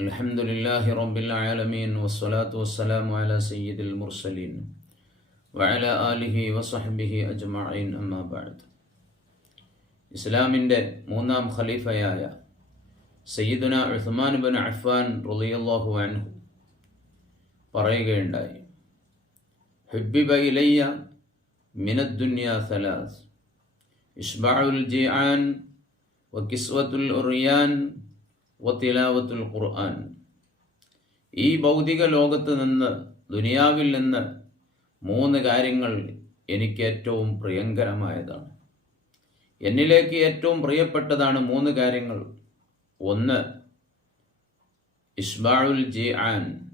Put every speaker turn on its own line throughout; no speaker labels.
الحمد لله رب العالمين والصلاة والسلام على سيد المرسلين وعلى آله وصحبه أجمعين أما بعد ഇസ്ലാമിൻ്റെ മൂന്നാം ഖലീഫയായ സയ്യിദുന ഉസ്മാൻ ബിൻ അഫ്ഫാൻ റളിയല്ലാഹു അൻഹു പറയുകയുണ്ടായി ഹുബ്ബിബ ഇലയ്യ മിനദ്ദുന്യ സലാസ് ഇഷ്ബഉൽ ജിആൻ വകിസ്വത്തുൽ ഉറിയാൻ വത്തിലാവത്തുൽ ഖുർആൻ. ഈ ഭൗതിക ലോകത്ത് നിന്ന് ദുനിയാവിൽ നിന്ന് മൂന്ന് കാര്യങ്ങൾ എനിക്ക് ഏറ്റവും പ്രിയങ്കരമായതാണ്. എന്നിലേക്ക് ഏറ്റവും പ്രിയപ്പെട്ടതാണ് മൂന്ന് കാര്യങ്ങൾ. ഒന്ന് ഇസ്ബാഴുൽ ജി ആൻ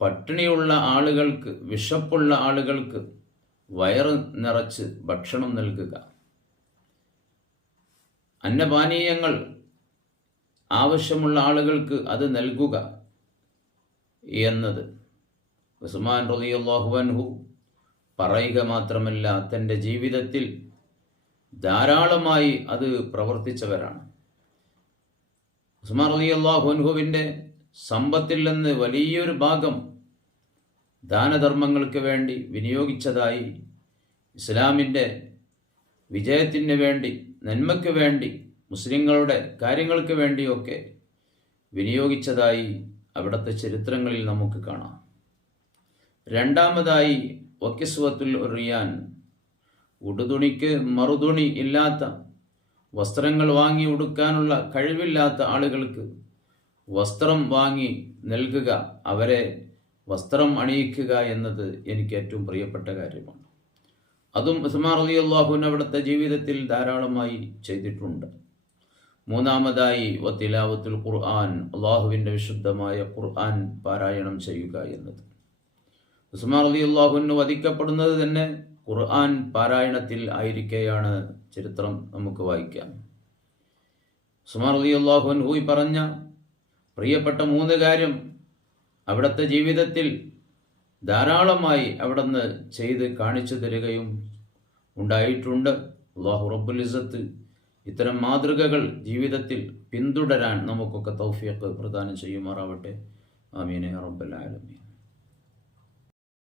പട്ടിണിയുള്ള ആളുകൾക്ക് വിശപ്പുള്ള ആളുകൾക്ക് വയറ് നിറച്ച് ഭക്ഷണം നൽകുക. അന്നപാനീയങ്ങൾ ആവശ്യമുള്ള ആളുകൾക്ക് അത് നൽകുക എന്നത്. ഉസ്മാൻ റളിയല്ലാഹു അൻഹു പറയുക മാത്രമല്ല തന്റെ ജീവിതത്തിൽ ധാരാളമായി അത് പ്രവർത്തിച്ചവരാണ്. ഉസ്മാൻ റളിയല്ലാഹു അൻഹുവിന്റെ സമ്പത്തിൽ നിന്ന് വലിയൊരു ഭാഗം ദാനധർമ്മങ്ങൾക്ക് വേണ്ടി വിനിയോഗിച്ചതായി ഇസ്ലാമിന്റെ വിജയത്തിന് വേണ്ടി നന്മയ്ക്ക് വേണ്ടി മുസ്ലിങ്ങളുടെ കാര്യങ്ങൾക്ക് വേണ്ടിയൊക്കെ വിനിയോഗിച്ചതായി അവിടുത്തെ ചരിത്രങ്ങളിൽ നമുക്ക് കാണാം. രണ്ടാമതായി ഒക്കിസ്വത്തുൽ റിയാൻ ഉടുതുണിക്ക് മറുതുണി ഇല്ലാത്ത വസ്ത്രങ്ങൾ വാങ്ങി ഉടുക്കാനുള്ള കഴിവില്ലാത്ത ആളുകൾക്ക് വസ്ത്രം വാങ്ങി നൽകുക അവരെ വസ്ത്രം അണിയിക്കുക എന്നത് എനിക്ക് ഏറ്റവും പ്രിയപ്പെട്ട കാര്യമാണ്. അതും ഉസ്മാർ അലി അള്ളാഹുൻ അവിടുത്തെ ജീവിതത്തിൽ ധാരാളമായി ചെയ്തിട്ടുണ്ട്. മൂന്നാമതായി വത്തിലാവത്തുൽ ഖുർആൻ അള്ളാഹുവിന്റെ വിശുദ്ധമായ ഖുർആൻ പാരായണം ചെയ്യുക എന്നത്. ഉസ്മാൻ അലി അള്ളാഹുവിന് വധിക്കപ്പെടുന്നത് തന്നെ ഖുർആൻ പാരായണത്തിൽ ആയിരിക്കെയാണ് ചരിത്രം നമുക്ക് വായിക്കാം. ഉസ്മാൻ അലി അള്ളാഹുൻ ഹൂയി പറഞ്ഞ പ്രിയപ്പെട്ട മൂന്ന് കാര്യം അവിടുത്തെ ജീവിതത്തിൽ ധാരാളമായി അവിടുന്ന് ചെയ്ത് കാണിച്ചു തരികയും ഉണ്ടായിട്ടുണ്ട്. അള്ളാഹു റബ്ബുൽ ഇസത്ത് ഇത്തരം മാതൃകകൾ ജീവിതത്തിൽ പിന്തുടരാൻ നമുക്കൊക്കെ തൗഫിയൊക്കെ പ്രദാനം ചെയ്യുമാറാവട്ടെ. ആമീനെ റബ്ബൽ